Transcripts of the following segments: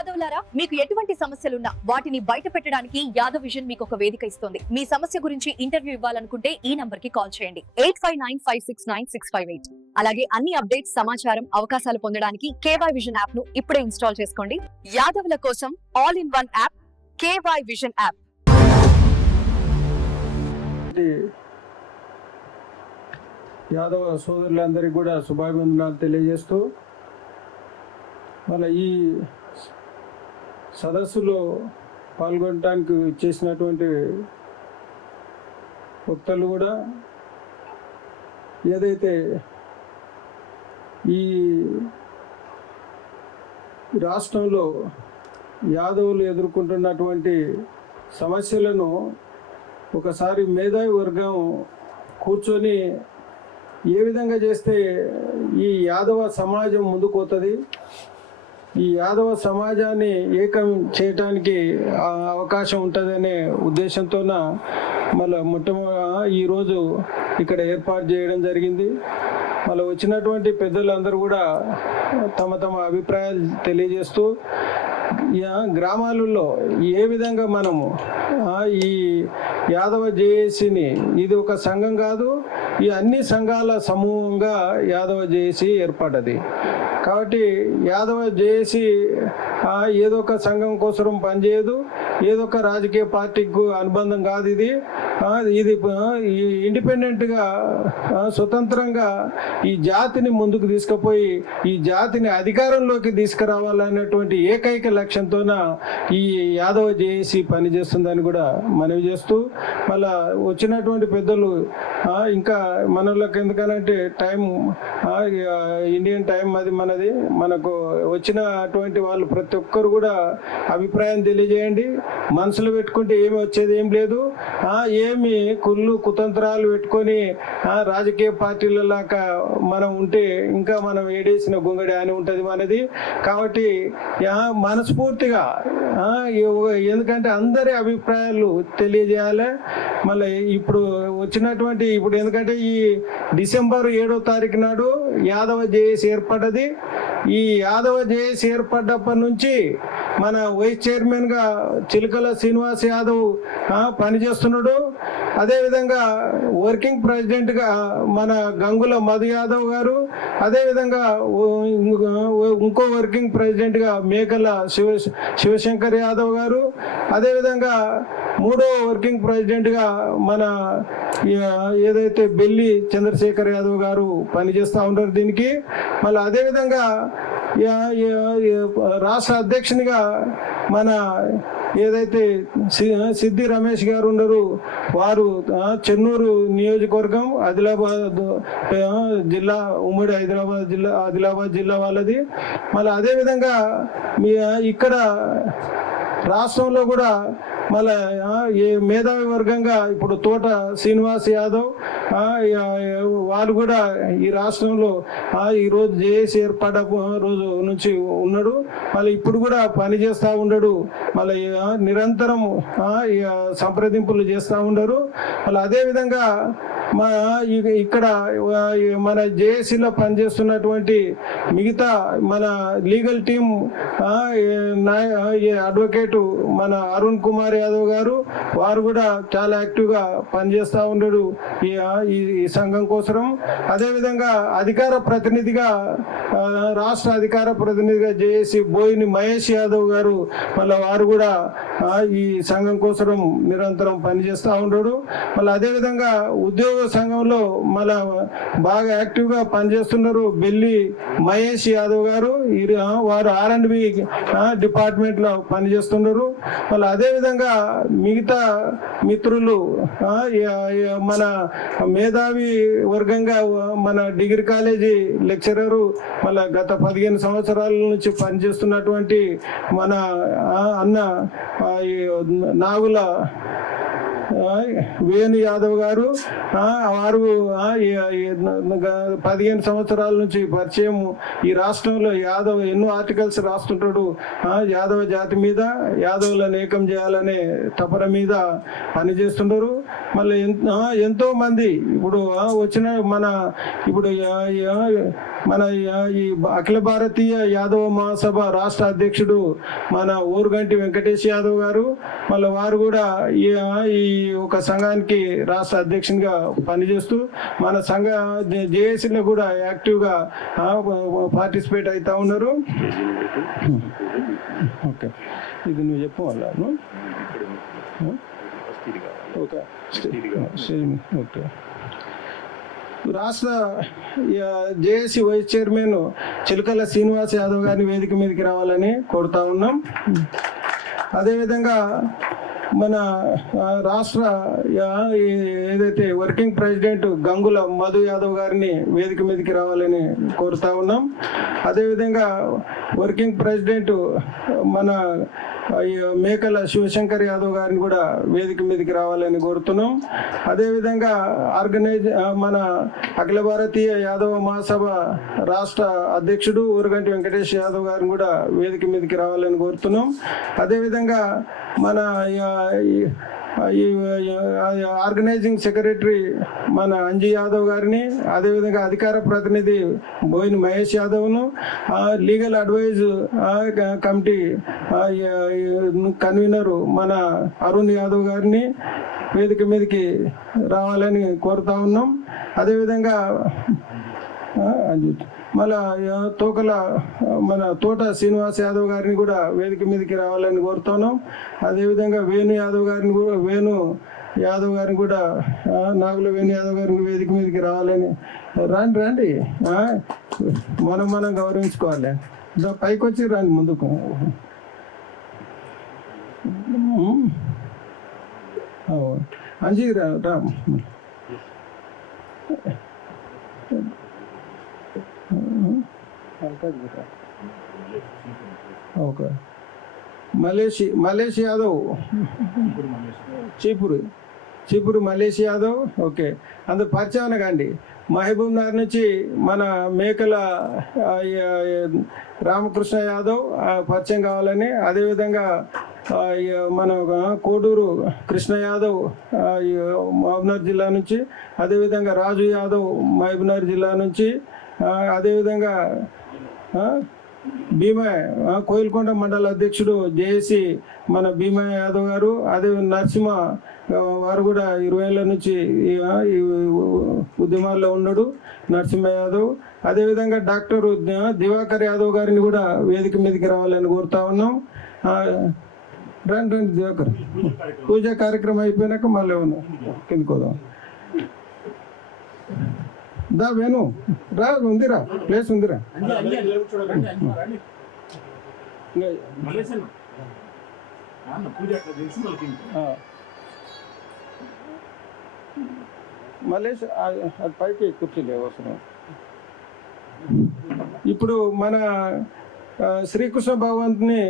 యాదవ్లారా, మీకు ఎటువంటి సమస్యలున్నా వాటిని బయట పెట్టడానికి యాదవ్ విజన్ మీకు ఒక వేదిక ఇస్తుంది. మీ సమస్య గురించి ఇంటర్వ్యూ ఇవ్వాలనుకుంటే ఈ నంబర్ కి కాల్ చేయండి 8595699658. అలాగే అన్ని అప్డేట్స్, సమాచారం, అవకాశాలు పొందడానికి KY విజన్ యాప్ ను ఇప్పుడే ఇన్స్టాల్ చేసుకోండి. యాదవ్ల కోసం all in one app KY vision app. Yadava సోదరులందరికీ కూడా శుభాభివందనాలు తెలియజేస్తూ, మన ఈ సదస్సులో పాల్గొనడానికి ఇచ్చేసినటువంటి వక్తలు కూడా ఏదైతే ఈ రాష్ట్రంలో యాదవులు ఎదుర్కొంటున్నటువంటి సమస్యలను ఒకసారి మేధావి వర్గం కూర్చొని ఏ విధంగా చేస్తే ఈ యాదవ సమాజం ముందుకు పోతుంది, ఈ యాదవ సమాజాన్ని ఏకం చేయటానికి అవకాశం ఉంటుందనే ఉద్దేశంతోన మళ్ళీ ఈరోజు ఇక్కడ ఏర్పాటు చేయడం జరిగింది. మళ్ళీ వచ్చినటువంటి పెద్దలందరూ కూడా తమ తమ అభిప్రాయాలు తెలియజేస్తూ గ్రామాలలో ఏ విధంగా మనము ఈ యాదవ జేఏసీని, ఇది ఒక సంఘం కాదు, ఈ అన్ని సంఘాల సమూహంగా యాదవ జేఏసీ ఏర్పడ్డది. కాబట్టి యాదవ జేఏసీ ఏదో ఒక సంఘం కోసం పనిచేయదు, ఏదో ఒక రాజకీయ పార్టీకి అనుబంధం కాదు. ఇది ఇండిపెండెంట్గా స్వతంత్రంగా ఈ జాతిని ముందుకు తీసుకుపోయి ఈ జాతిని అధికారంలోకి తీసుకురావాలనేటువంటి ఏకైక లక్ష్యంతోన ఈ యాదవ జేఏసీ పనిచేస్తుందని కూడా మనవి చేస్తూ, మళ్ళా వచ్చినటువంటి పెద్దలు ఇంకా మనలోకి ఎందుకనంటే టైం ఇండియన్ టైం అది మనది, మనకు వచ్చినటువంటి వాళ్ళు ప్రతి ఒక్కరు కూడా అభిప్రాయం తెలియజేయండి. మనసులో పెట్టుకుంటే ఏమి వచ్చేది ఏం లేదు, ఏమి కుళ్ళు కుతంత్రాలు పెట్టుకొని రాజకీయ పార్టీలలాగా మనం ఉంటే ఇంకా మనం ఏడేసిన గుంగడి అని ఉంటుంది మనది. కాబట్టి మనస్ఫూర్తిగా ఎందుకంటే అందరి అభిప్రాయాలు తెలియజేయాలి. మళ్ళీ ఇప్పుడు వచ్చినటువంటి ఎందుకంటే ఈ డిసెంబర్ 7వ తారీఖు నాడు యాదవ జేఏసీ ఏర్పడ్డది. ఈ యాదవ జేఏసీ ఏర్పడ్డప్పటి నుంచి మన వైస్ చైర్మన్గా చిలకల శ్రీనివాస్ యాదవ్ పనిచేస్తున్నాడు. అదేవిధంగా వర్కింగ్ ప్రెసిడెంట్గా మన గంగుల మధు యాదవ్ గారు, అదేవిధంగా ఇంకో వర్కింగ్ ప్రెసిడెంట్గా మేకల శివశంకర్ యాదవ్ గారు, అదేవిధంగా మూడో వర్కింగ్ ప్రెసిడెంట్గా మన ఏదైతే బెల్లి చంద్రశేఖర్ యాదవ్ గారు పనిచేస్తూ ఉంటారు దీనికి. మళ్ళీ అదేవిధంగా రాష్ట్ర అధ్యక్షునిగా మన ఏదైతే సిద్ధి రమేష్ గారు ఉన్నారు, వారు చెన్నూరు నియోజకవర్గం ఆదిలాబాద్ జిల్లా, ఉమ్మడి ఆదిలాబాద్ జిల్లా వాళ్ళది. మళ్ళీ అదేవిధంగా ఇక్కడ రాష్ట్రంలో కూడా మళ్ళా మేధావి వర్గంగా ఇప్పుడు తోట శ్రీనివాస్ యాదవ్ వాళ్ళు కూడా ఈ రాష్ట్రంలో ఈరోజు జేఏసీ ఏర్పడ్డ రోజు నుంచి ఉన్నాడు. మళ్ళీ ఇప్పుడు కూడా పనిచేస్తూ ఉండడు, మళ్ళీ నిరంతరం సంప్రదింపులు చేస్తూ ఉండరు. మళ్ళీ అదేవిధంగా ఇక్కడ మన జేఏసీలో పనిచేస్తున్నటువంటి మిగతా మన లీగల్ టీం అడ్వకేటు మన అరుణ్ కుమార్ యాదవ్ గారు, వారు కూడా చాలా యాక్టివ్గా పనిచేస్తూ ఉండడు ఈ సంఘం కోసం. అదేవిధంగా అధికార ప్రతినిధిగా రాష్ట్ర అధికార ప్రతినిధిగా జేఏసీ బోయిని మహేష్ యాదవ్ గారు, మళ్ళీ వారు కూడా ఈ సంఘం కోసం నిరంతరం పనిచేస్తూ ఉండడు. మళ్ళీ అదేవిధంగా ఉద్యోగ సంఘంలో మళ్ళా బాగా యాక్టివ్గా పనిచేస్తున్నారు బెల్లి మహేష్ యాదవ్ గారు, వారు R&B డిపార్ట్మెంట్లో పనిచేస్తున్నారు. మళ్ళీ అదేవిధంగా మిగతా మిత్రులు మన మేధావి వర్గంగా మన డిగ్రీ కాలేజీ లెక్చరరు, మళ్ళీ గత 15 సంవత్సరాల నుంచి పనిచేస్తున్నటువంటి మన అన్న నాగుల వేణు యాదవ్ గారు, వారు 15 సంవత్సరాల నుంచి పరిచయం. ఈ రాష్ట్రంలో యాదవ్ ఎన్నో ఆర్టికల్స్ రాస్తుంటాడు, యాదవ జాతి మీద, యాదవులను ఏకం చేయాలనే తపన మీద పనిచేస్తుంటారు. మళ్ళీ ఎంతో మంది ఇప్పుడు వచ్చిన మన ఇప్పుడు మన ఈ అఖిల భారతీయ యాదవ మహాసభ రాష్ట్ర అధ్యక్షుడు మన ఊరుగంటి వెంకటేష్ యాదవ్ గారు, మళ్ళీ వారు కూడా ఈ ఒక సంఘానికి రాష్ట్ర అధ్యక్షునిగా పనిచేస్తూ మన సంఘ జేఏసీలో కూడా యాక్టివ్గా పార్టిసిపేట్ అవుతా ఉన్నారు. ఓకే, ఇది నువ్వు చెప్పు వాళ్ళ ఓకే. ఓకే, రాష్ట్ర జేఏసీ వైస్ చైర్మన్ చిలకల శ్రీనివాస్ యాదవ్ గారిని వేదిక మీదకి రావాలని కోరుతా ఉన్నాం. అదేవిధంగా మన రాష్ట్ర ఏదైతే వర్కింగ్ ప్రెసిడెంట్ గంగుల మధు యాదవ్ గారిని వేదిక మీదకి రావాలని కోరుతా ఉన్నాం. అదేవిధంగా వర్కింగ్ ప్రెసిడెంట్ మన మేకల శివశంకర్ యాదవ్ గారిని కూడా వేదిక మీదకి రావాలని కోరుతున్నాం. అదేవిధంగా మన అఖిల భారతీయ యాదవ మహాసభ రాష్ట్ర అధ్యక్షుడు ఊరుగంటి వెంకటేష్ యాదవ్ గారిని కూడా వేదిక మీదకి రావాలని కోరుతున్నాం. అదేవిధంగా మన ఈ ఆర్గనైజింగ్ సెక్రటరీ మన అంజీ యాదవ్ గారిని, అదేవిధంగా అధికార ప్రతినిధి బోయిన మహేష్ యాదవ్ను, లీగల్ అడ్వైజ్ కమిటీ కన్వీనరు మన అరుణ్ యాదవ్ గారిని వేదిక మీదకి రావాలని కోరుతా ఉన్నాం. అదేవిధంగా మళ్ళా మన తోట శ్రీనివాస్ యాదవ్ గారిని కూడా వేదిక మీదకి రావాలని కోరుతున్నాం. అదేవిధంగా వేణు యాదవ్ గారిని కూడా నాగుల వేణు యాదవ్ గారిని వేదిక మీదకి రావాలని రండి మనం గౌరవించుకోవాలి. పైకి వచ్చి రండి ముందుకు. అంజీ రా. ఓకే, మలేష్ యాదవ్, చీపురు మలేష్ యాదవ్. ఓకే, అందరు పరిచయం కాండి. మహబూబ్ నగర్ నుంచి మన మేకల రామకృష్ణ యాదవ్ పరిచయం కావాలని, అదేవిధంగా మన కోడూరు కృష్ణ యాదవ్ మహబూబ్నగర్ జిల్లా నుంచి, అదేవిధంగా రాజు యాదవ్ మహబూబ్నగర్ జిల్లా నుంచి, అదేవిధంగా భీమా కోయిల్కొండ మండల అధ్యక్షుడు జేఏసీ మన భీమా యాదవ్ గారు, అదే నరసింహ వారు కూడా 20 ఏళ్ళ నుంచి ఈ ఉద్యమాల్లో ఉన్నాడు నరసింహ యాదవ్. అదేవిధంగా డాక్టర్ దివాకర్ యాదవ్ గారిని కూడా వేదిక మీదకి రావాలని కోరుతా ఉన్నాం. రండి దివాకర్. పూజా కార్యక్రమం అయిపోయినాక మళ్ళీ కిందకి పోదాం. దా వేణు రా, ఉందిరా ప్లేస్ ఉందిరా. మలేష్ అది పైకి కూర్చోలే అవసరం. ఇప్పుడు మన శ్రీకృష్ణ భగవంతుని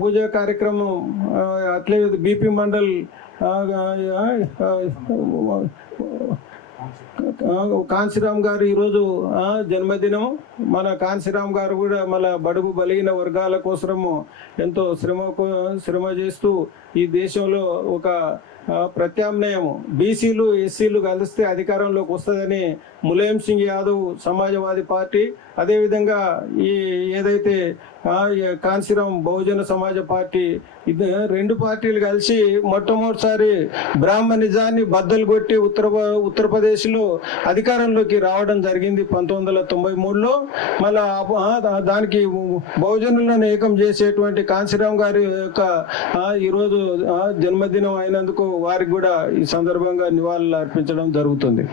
పూజా కార్యక్రమం అట్లే బీపీ మండల్ కాంశీరామ్ గారు ఈరోజు జన్మదినం. మన కాంశీరామ్ గారు కూడా మన బడుగు బలహీన వర్గాల కోసము ఎంతో శ్రమ చేస్తూ ఈ దేశంలో ఒక ప్రత్యామ్నాయం బీసీలు ఎస్సీలు కలిస్తే అధికారంలోకి వస్తుందని ములాయం సింగ్ యాదవ్ సమాజ్వాదీ పార్టీ, అదేవిధంగా ఈ ఏదైతే కాంశీరామ్ బహుజన సమాజ పార్టీ, ఇది 2 పార్టీలు కలిసి మొట్టమొదటిసారి బ్రాహ్మణిజాన్ని బద్దలు కొట్టి ఉత్తరప్రదేశ్లో అధికారంలోకి రావడం జరిగింది 1993లో. మళ్ళా దానికి బహుజనులను ఏకం చేసేటువంటి కాంశీరామ్ గారి యొక్క ఈరోజు జన్మదినం అయినందుకు వారికి కూడా ఈ సందర్భంగా నివాళులు అర్పించడం జరుగుతుంది.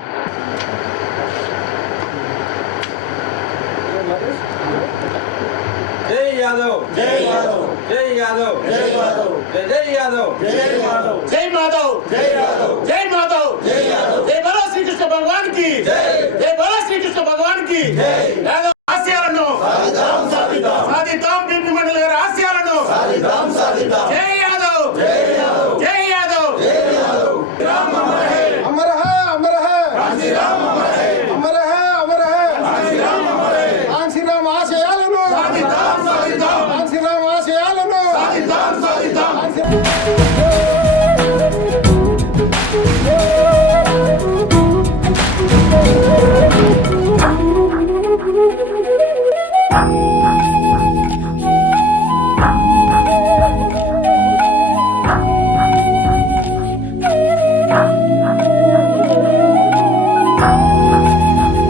జై యాదవ్, జై యాదవ్, జై యాదవ్, జై యాదవ్, జై యాదవ్, జై యాదవ్, జై మాధవ్, జై యాదవ్, జై మాధవ్, జై యాదవ్, జై బోలో శ్రీకృష్ణ భగవాన్ కి జై, జై బోలో శ్రీకృష్ణ భగవాన్ కి జై. యాదవ్ ఆశయాలను సాధిద్దాం, బీపీ మండలి గారి ఆశయాలను సాధిద్దాం. జై యాదవ్, జై యాదవ్, జై యాదవ్, జై యాదవ్. రామ హే అమర హే, అమర హే కాంశీరామ్, అమర హే అమర హే, అమర హే కాంశీరామ్, అమర హే కాంశీరామ్ ఆశయాలను సాధిద్దాం, కాంశీరామ్ ఆశయాలను సాధిద్దాం.